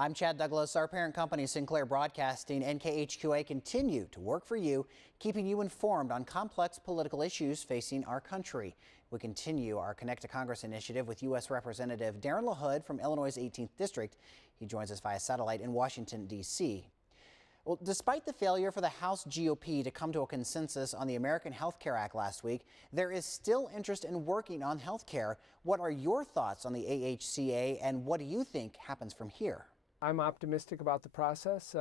I'm Chad Douglas. Our parent company, Sinclair Broadcasting and KHQA, continue to work for you, keeping you informed on complex political issues facing our country. We continue our Connect to Congress initiative with U.S. Representative Darin LaHood from Illinois' 18th District. He joins us via satellite in Washington, D.C. Well, despite the failure for the House GOP to come to a consensus on the American Health Care Act last week, there is still interest in working on health care. What are your thoughts on the AHCA, and what do you think happens from here? I'm optimistic about the process.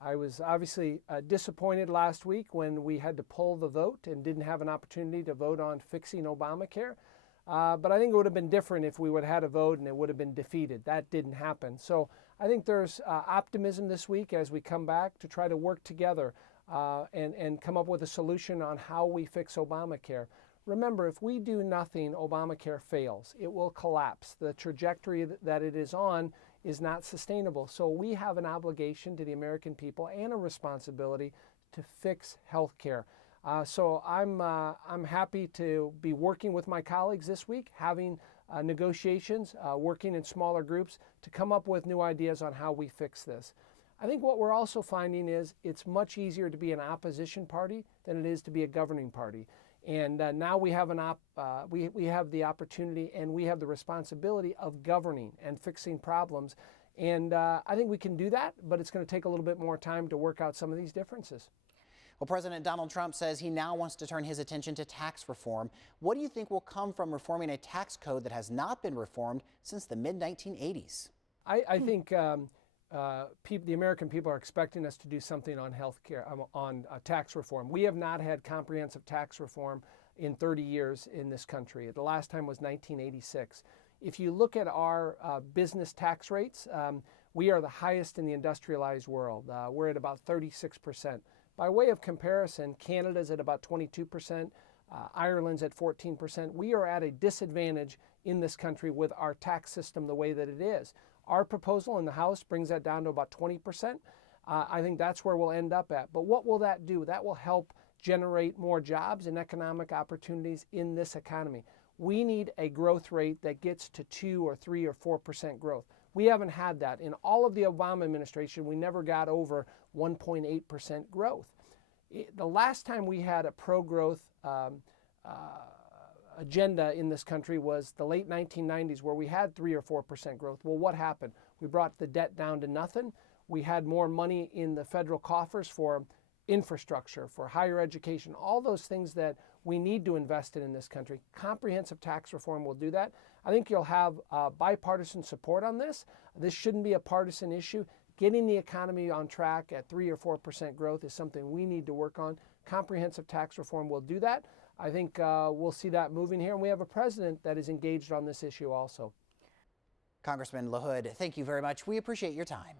I was obviously disappointed last week when we had to pull the vote and didn't have an opportunity to vote on fixing Obamacare. But I think it would have been different if we would have had a vote and it would have been defeated. That didn't happen. So I think there's optimism this week as we come back to try to work together and come up with a solution on how we fix Obamacare. Remember, if we do nothing, Obamacare fails. It will collapse. The trajectory that it is on is not sustainable. So we have an obligation to the American people and a responsibility to fix health care. So I'm happy to be working with my colleagues this week, having negotiations, working in smaller groups to come up with new ideas on how we fix this. I think what we're also finding is it's much easier to be an opposition party than it is to be a governing party. And now we have we have the opportunity and we have the responsibility of governing and fixing problems. And I think we can do that, but it's going to take a little bit more time to work out some of these differences. Well, President Donald Trump says he now wants to turn his attention to tax reform. What do you think will come from reforming a tax code that has not been reformed since the mid-1980s? I think the American people are expecting us to do something on health care, on tax reform. We have not had comprehensive tax reform in 30 years in this country. The last time was 1986. If you look at our business tax rates, we are the highest in the industrialized world. We're at about 36%. By way of comparison, Canada's at about 22%, Ireland's at 14%. We are at a disadvantage in this country with our tax system the way that it is. Our proposal in the House brings that down to about 20%. I think that's where we'll end up at. But what will that do? That will help generate more jobs and economic opportunities in this economy. We need a growth rate that gets to 2 or 3 or 4% growth. We haven't had that. In all of the Obama administration, we never got over 1.8% growth. The last time we had a pro-growth agenda in this country was the late 1990s, where we had 3 or 4% growth. Well, what happened? We brought the debt down to nothing. We had more money in the federal coffers for infrastructure, for higher education, all those things that we need to invest in this country. Comprehensive tax reform will do that. I think you'll have bipartisan support on this. This shouldn't be a partisan issue. Getting the economy on track at 3 or 4% growth is something we need to work on. Comprehensive tax reform will do that. I think we'll see that moving here, and we have a president that is engaged on this issue also. Congressman LaHood, thank you very much. We appreciate your time.